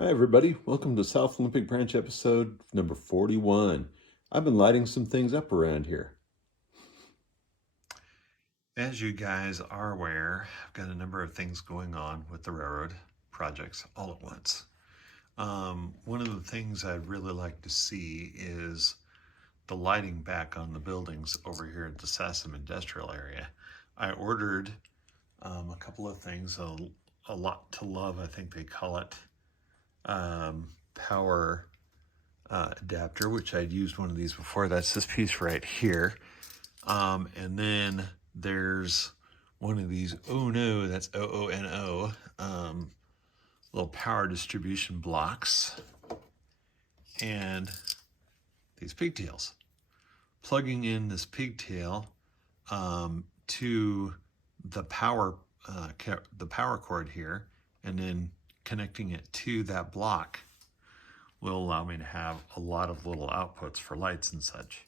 Hi, everybody. Welcome to South Olympic Branch episode number 41. I've been lighting some things up around here. As you guys are aware, I've got a number of things going on with the railroad projects all at once. One of the things I'd really like to see is the lighting back on the buildings over here at the Sassam Industrial Area. I ordered a couple of things, a lot to love, I think they call it, power adapter, which I'd used one of these before. That's this piece right here. And then there's one of these, oh no, that's OONO, little power distribution blocks, and these pigtails. Plugging in this pigtail to the power cord here, and then connecting it to that block will allow me to have a lot of little outputs for lights and such.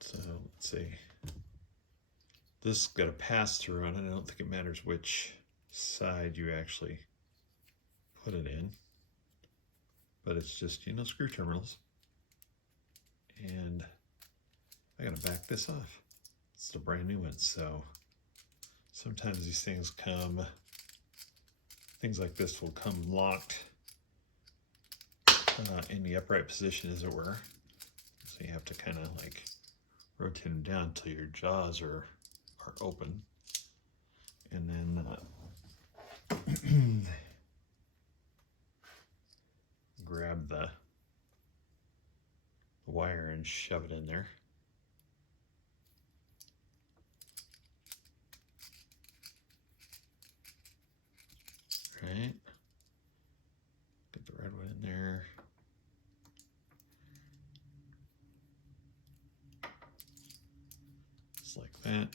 So let's see. This has got a pass through on it. I don't think it matters which side you actually put it in, but it's just, screw terminals. And I gotta back this off. It's a brand new one, so sometimes these things like this will come locked in the upright position, as it were. So you have to kind of like rotate them down until your jaws are open, and then grab the wire and shove it in there. Right, get the red one in there. Just like that.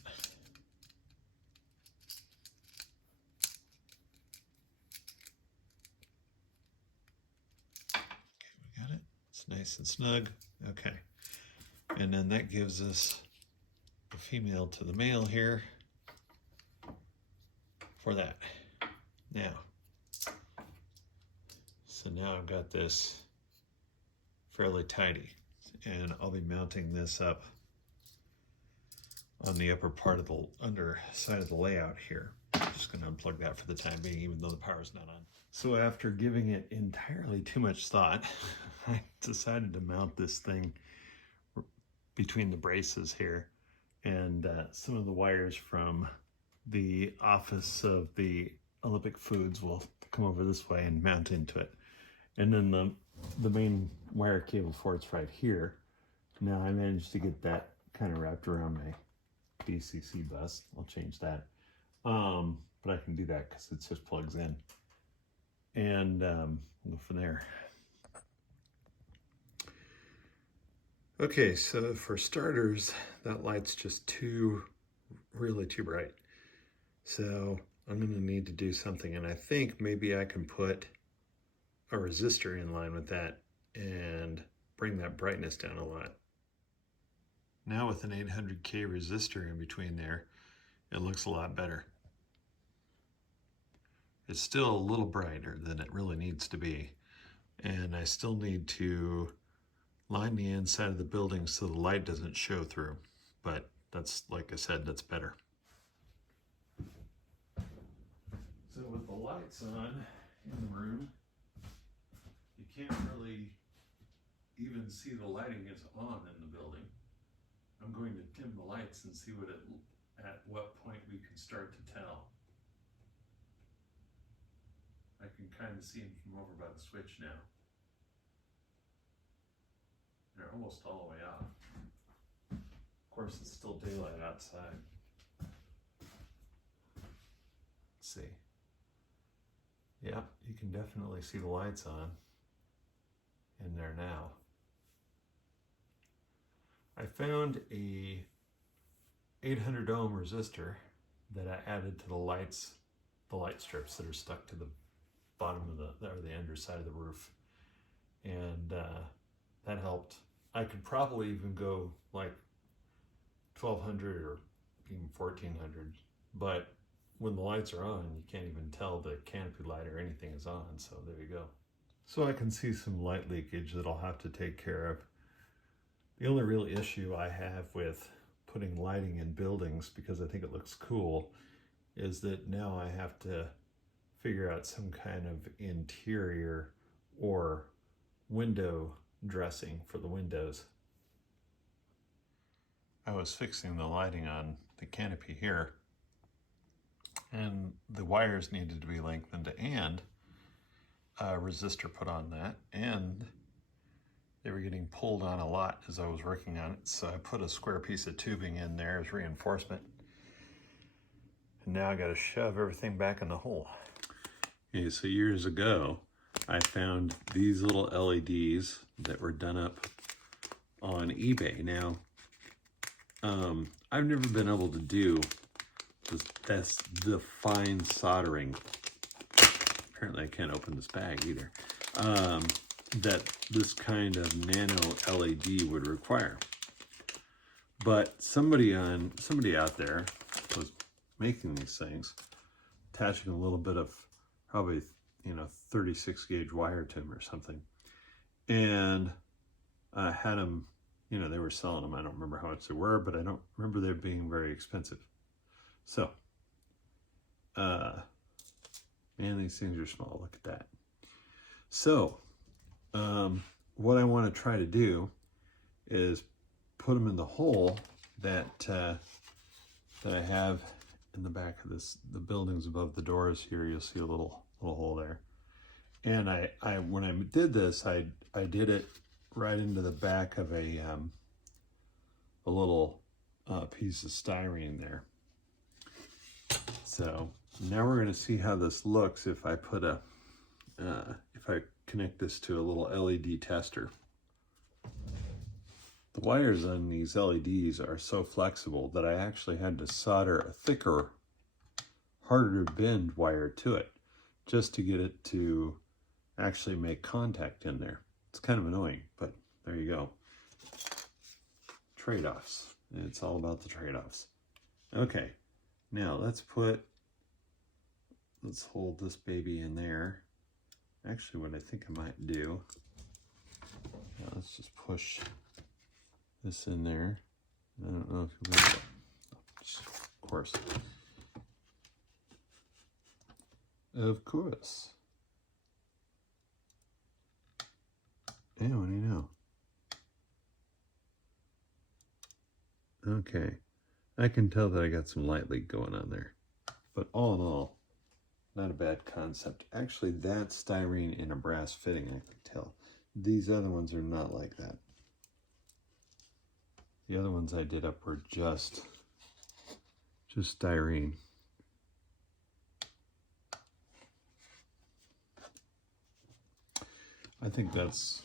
It's nice and snug. Okay. And then that gives us the female to the male here for that. Now, so now I've got this fairly tidy, and I'll be mounting this up on the upper part of the underside of the layout here. I'm just going to unplug that for the time being, even though the power's not on. So after giving it entirely too much thought, I decided to mount this thing between the braces here, and some of the wires from the office of the Olympic Foods will come over this way and mount into it. And then the main wire cable for it's right here. Now I managed to get that kind of wrapped around my DCC bus. I'll change that. But I can do that because it just plugs in. And we'll go from there. Okay, so for starters, that light's just really too bright. So I'm going to need to do something, and I think maybe I can put a resistor in line with that and bring that brightness down a lot. Now with an 800K resistor in between there, it looks a lot better. It's still a little brighter than it really needs to be, and I still need to line the inside of the building so the light doesn't show through, but that's, like I said, that's better. So with the lights on in the room, you can't really even see the lighting is on in the building. I'm going to dim the lights and see at what point we can start to tell. I can kind of see them from over by the switch now. They're almost all the way off. Of course, it's still daylight outside. Let's see. Yeah, you can definitely see the lights on in there now. I found a 800 ohm resistor that I added to the light strips that are stuck to the bottom of the underside of the roof, and that helped. I could probably even go like 1200 or even 1400, but when the lights are on, you can't even tell the canopy light or anything is on, so there you go. So I can see some light leakage that I'll have to take care of. The only real issue I have with putting lighting in buildings, because I think it looks cool, is that now I have to figure out some kind of interior or window dressing for the windows. I was fixing the lighting on the canopy here, and the wires needed to be lengthened and a resistor put on that, and they were getting pulled on a lot as I was working on it, so I put a square piece of tubing in there as reinforcement. And now I got to shove everything back in the hole. Okay, so years ago, I found these little LEDs that were done up on eBay. Now, I've never been able to do the fine soldering. Apparently I can't open this bag either. That this kind of nano LED would require. But somebody out there was making these things, attaching a little bit of probably 36 gauge wire to them or something, and had them. They were selling them. I don't remember how much they were, but I don't remember they being very expensive. So, man, these things are small. Look at that. So, what I want to try to do is put them in the hole that I have in the back of the buildings above the doors here. You'll see a little hole there. And I when I did this, I did it right into the back of a little piece of styrene there. So now we're going to see how this looks if I put if I connect this to a little LED tester. The wires on these LEDs are so flexible that I actually had to solder a thicker, harder to bend wire to it just to get it to actually make contact in there. It's kind of annoying, but there you go. Trade-offs. It's all about the trade-offs. Okay, now let's hold this baby in there. Actually, what I think I might do, let's just push this in there. I don't know if you'll be able to, of course. Of course. Yeah, what do you know? Okay, I can tell that I got some light leak going on there. But all in all, not a bad concept. Actually, that's styrene in a brass fitting, I can tell. These other ones are not like that. The other ones I did up were just styrene. I think that's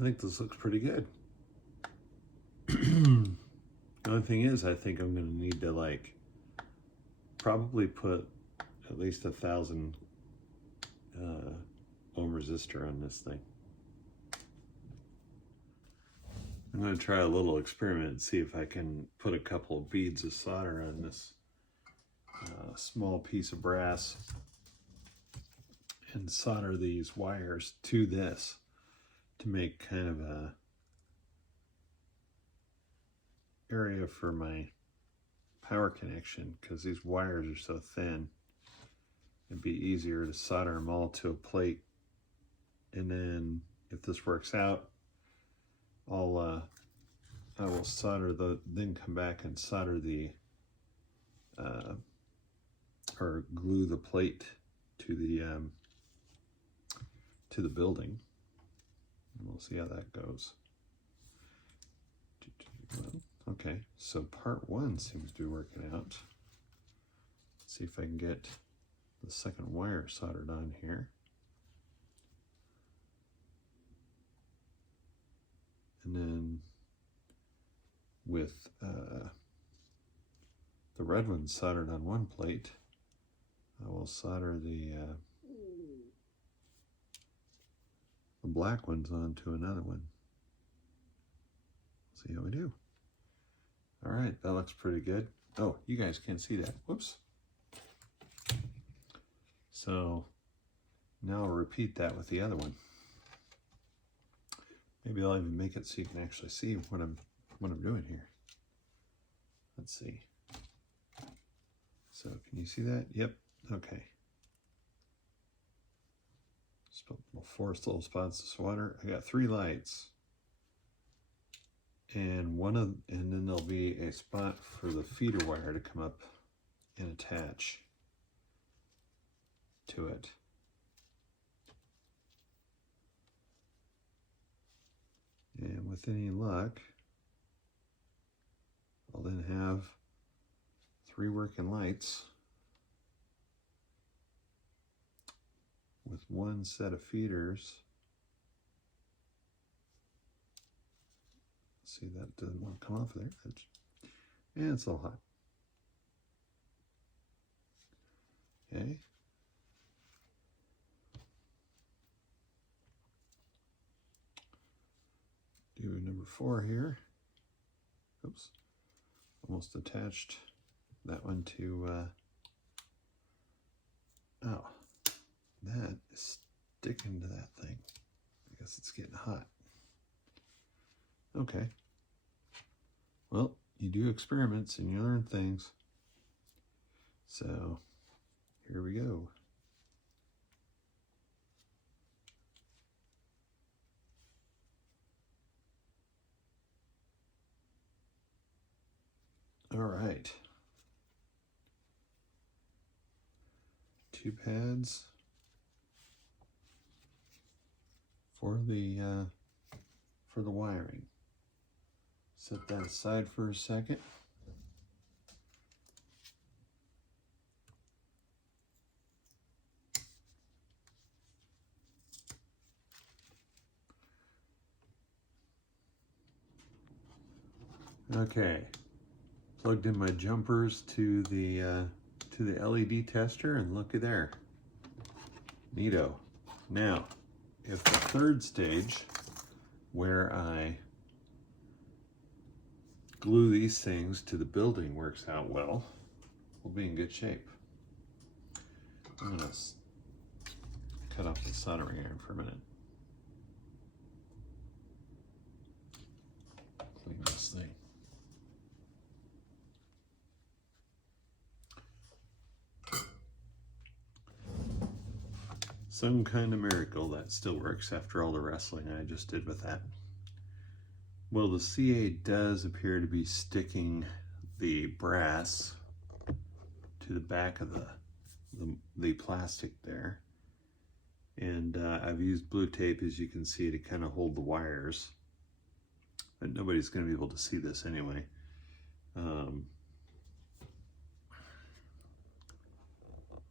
this looks pretty good. The only thing is, I think I'm going to need to probably put at least 1,000 ohm resistor on this thing. I'm going to try a little experiment and see if I can put a couple of beads of solder on this small piece of brass and solder these wires to this to make kind of a area for my power connection, because these wires are so thin. It'd be easier to solder them all to a plate, and then if this works out, I will solder then come back and solder or glue the plate to the building, and we'll see how that goes. Okay, so part one seems to be working out. Let's see if I can get the second wire soldered on here. And then with the red one soldered on one plate, I will solder the the black ones onto another one. See how we do. All right, that looks pretty good. Oh, you guys can't see that. Whoops. So now I'll repeat that with the other one. Maybe I'll even make it so you can actually see what I'm doing here. Let's see. So can you see that? Yep. Okay. Just put four little spots of water. I got 3 lights. And then there'll be a spot for the feeder wire to come up and attach to it. And with any luck, I'll then have 3 working lights with 1 set of feeders. See, that doesn't want to come off there. And it's a little hot. Okay. Do number 4 here. Oops. Almost attached that one to, oh, that is sticking to that thing. I guess it's getting hot. Okay. Well, you do experiments and you learn things. So, here we go. All right. 2 pads for the wiring. Set that aside for a second. Okay, plugged in my jumpers to the LED tester, and looky there, neato. Now, if the 3rd stage, where I glue these things to the building, works out well, we'll be in good shape. I'm gonna cut off the soldering iron for a minute. Clean this thing. Some kind of miracle that still works after all the wrestling I just did with that. Well, the CA does appear to be sticking the brass to the back of the plastic there. And I've used blue tape, as you can see, to kind of hold the wires. But nobody's going to be able to see this anyway.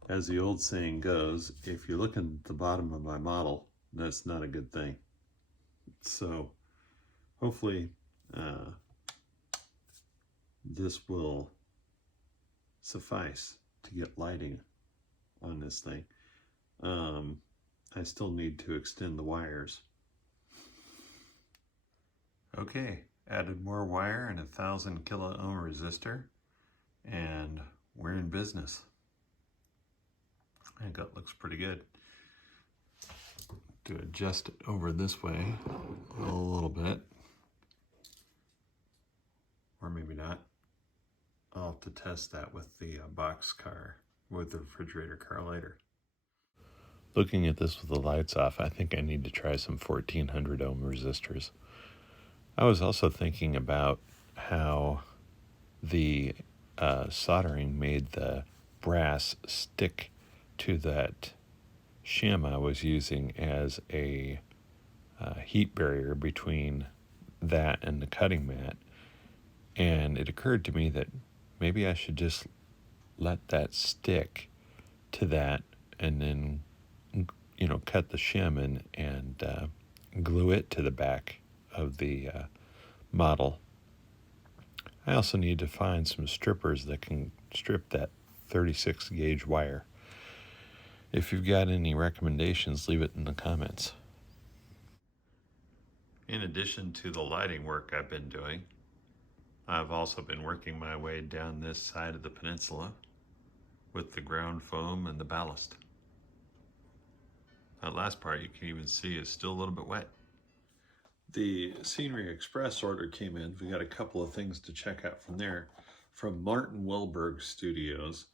As the old saying goes, if you're looking at the bottom of my model, that's not a good thing. So hopefully this will suffice to get lighting on this thing. I still need to extend the wires. Okay, added more wire and a 1,000 kilo ohm resistor, and we're in business. I think that looks pretty good. To adjust it over this way a little bit, or maybe not. I'll have to test that with the box car, with the refrigerator car later. Looking at this with the lights off, I think I need to try some 1400 ohm resistors. I was also thinking about how the soldering made the brass stick to that shim I was using as a heat barrier between that and the cutting mat. And it occurred to me that maybe I should just let that stick to that and then, cut the shim and glue it to the back of the model. I also need to find some strippers that can strip that 36 gauge wire. If you've got any recommendations, leave it in the comments. In addition to the lighting work I've been doing, I've also been working my way down this side of the peninsula with the ground foam and the ballast. That last part you can even see is still a little bit wet. The Scenery Express order came in. We got a couple of things to check out from there. From Martin Wilberg Studios.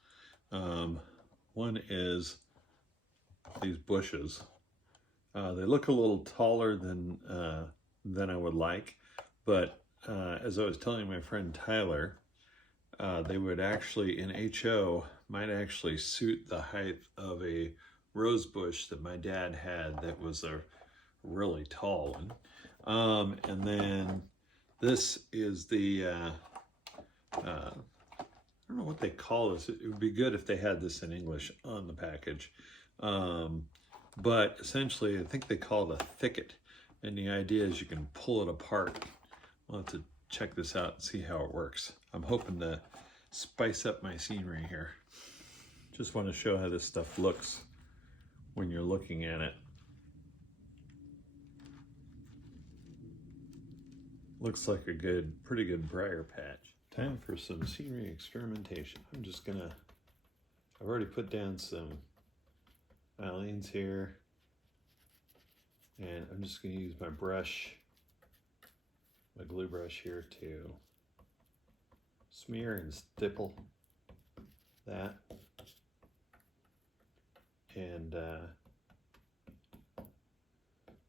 One is these bushes. They look a little taller than I would like, but as I was telling my friend Tyler, they would actually, in HO, might actually suit the height of a rose bush that my dad had that was a really tall one. And then this is the, I don't know what they call this. It would be good if they had this in English on the package. But essentially, I think they call it a thicket. And the idea is you can pull it apart. I'll have to check this out and see how it works. I'm hoping to spice up my scenery here. Just want to show how this stuff looks when you're looking at it. Looks like a pretty good briar patch. Time for some scenery experimentation. I've already put down some Aleene's here, and I'm just gonna use my brush, my glue brush here to smear and stipple that. And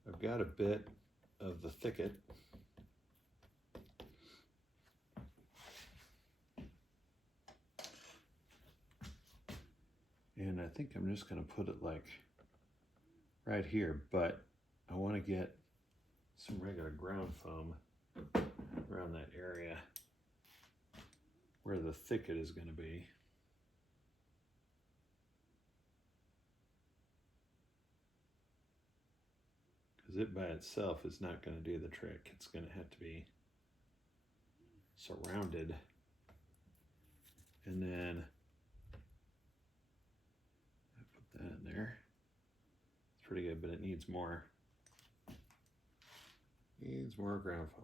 I've got a bit of the thicket. And I think I'm just going to put it like right here, but I want to get some regular ground foam around that area where the thicket is going to be. Because it by itself is not going to do the trick. It's going to have to be surrounded. And then that in there. It's pretty good, but it needs more. Needs more ground foam.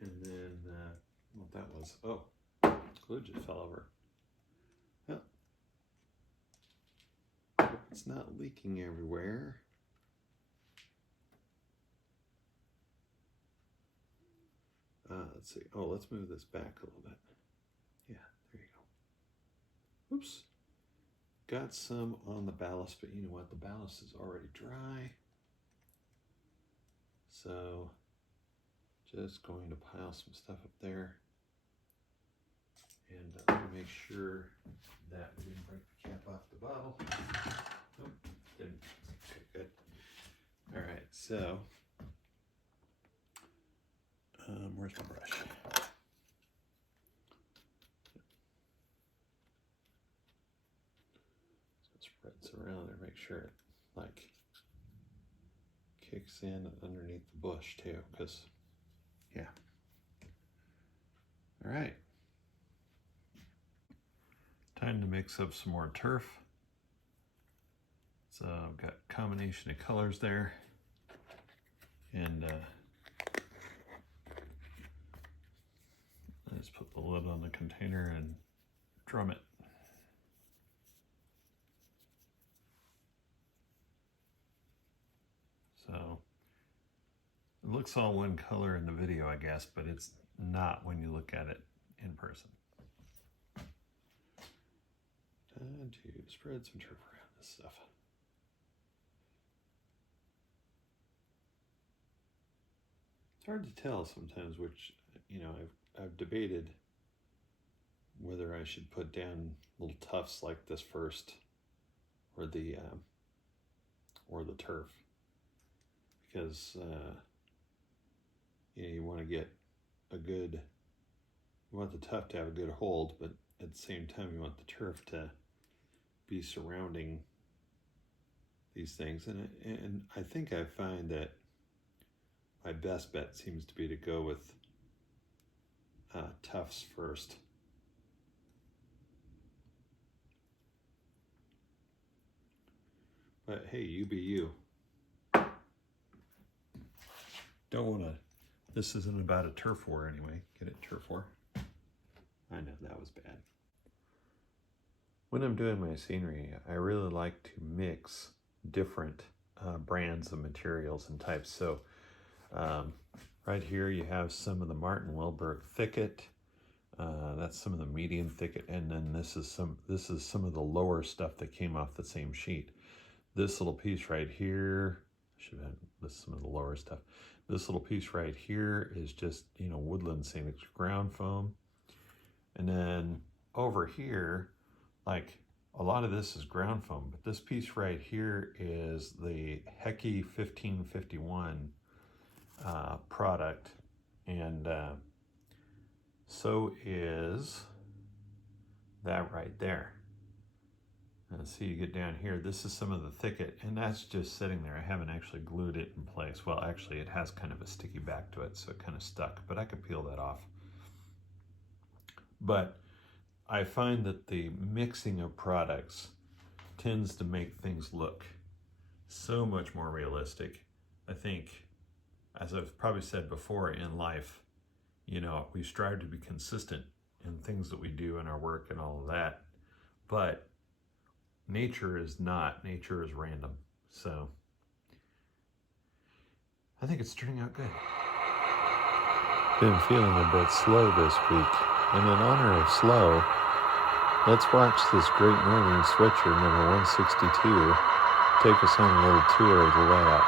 And then what that was? Oh, glue just fell over. Well, it's not leaking everywhere. Let's see. Oh, let's move this back a little bit. Yeah, there you go. Oops. Got some on the ballast, but you know what? The ballast is already dry. So just going to pile some stuff up there. And I'm going to make sure that we didn't break the cap off the bottle. Nope, didn't. Okay, good. All right, so where's my brush? Spreads around there, make sure it like kicks in underneath the bush too, because yeah. All right. Time to mix up some more turf. So I've got a combination of colors there, and I just put the lid on the container and drum it. So it looks all one color in the video, I guess, but it's not when you look at it in person. Time to spread some turf around this stuff. It's hard to tell sometimes which, you know, I've debated whether I should put down little tufts like this first, or the turf, because you know, you want to get a good, you want the tuft to have a good hold, but at the same time you want the turf to be surrounding these things, and I think I find that my best bet seems to be to go with tufts first. But hey, you be you. Don't want to, this isn't about a turf war anyway. Get it, turf war? I know, that was bad. When I'm doing my scenery, I really like to mix different brands of materials and types. So right here you have some of the Martin Wilberg thicket. That's some of the medium thicket, and then this is some of the lower stuff that came off the same sheet. This little piece right here, should have this some of the lower stuff. This little piece right here is just, you know, Woodland Scenic ground foam. And then over here, like a lot of this is ground foam, but this piece right here is the Heki 1551 product. And so is that right there. And see, you get down here, this is some of the thicket, and that's just sitting there. I haven't actually glued it in place. Well, actually it has kind of a sticky back to it, so it kind of stuck, but I could peel that off. But I find that the mixing of products tends to make things look so much more realistic. I think, as I've probably said before in life, you know, we strive to be consistent in things that we do in our work and all of that, but nature is not. Nature is random. So I think it's turning out good. Been feeling a bit slow this week, and in honor of slow, let's watch this Great Northern Switcher number 162 take us on a little tour of the layout.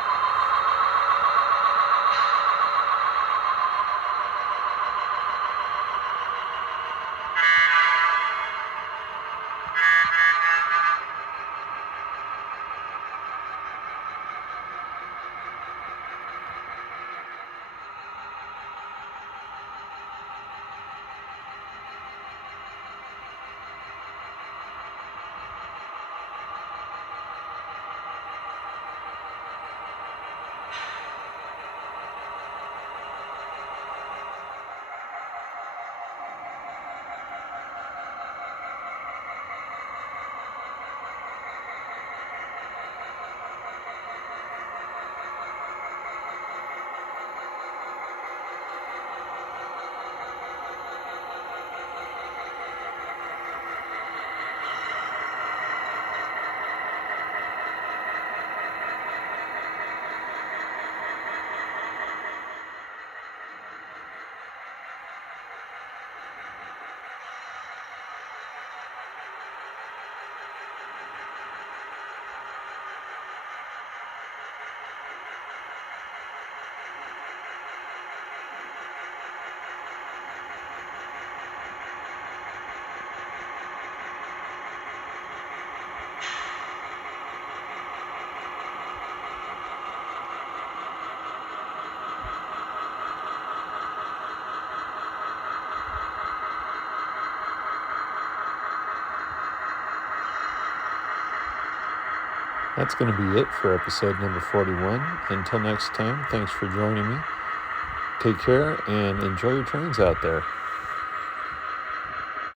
That's going to be it for episode number 41. Until next time, thanks for joining me. Take care and enjoy your trains out there.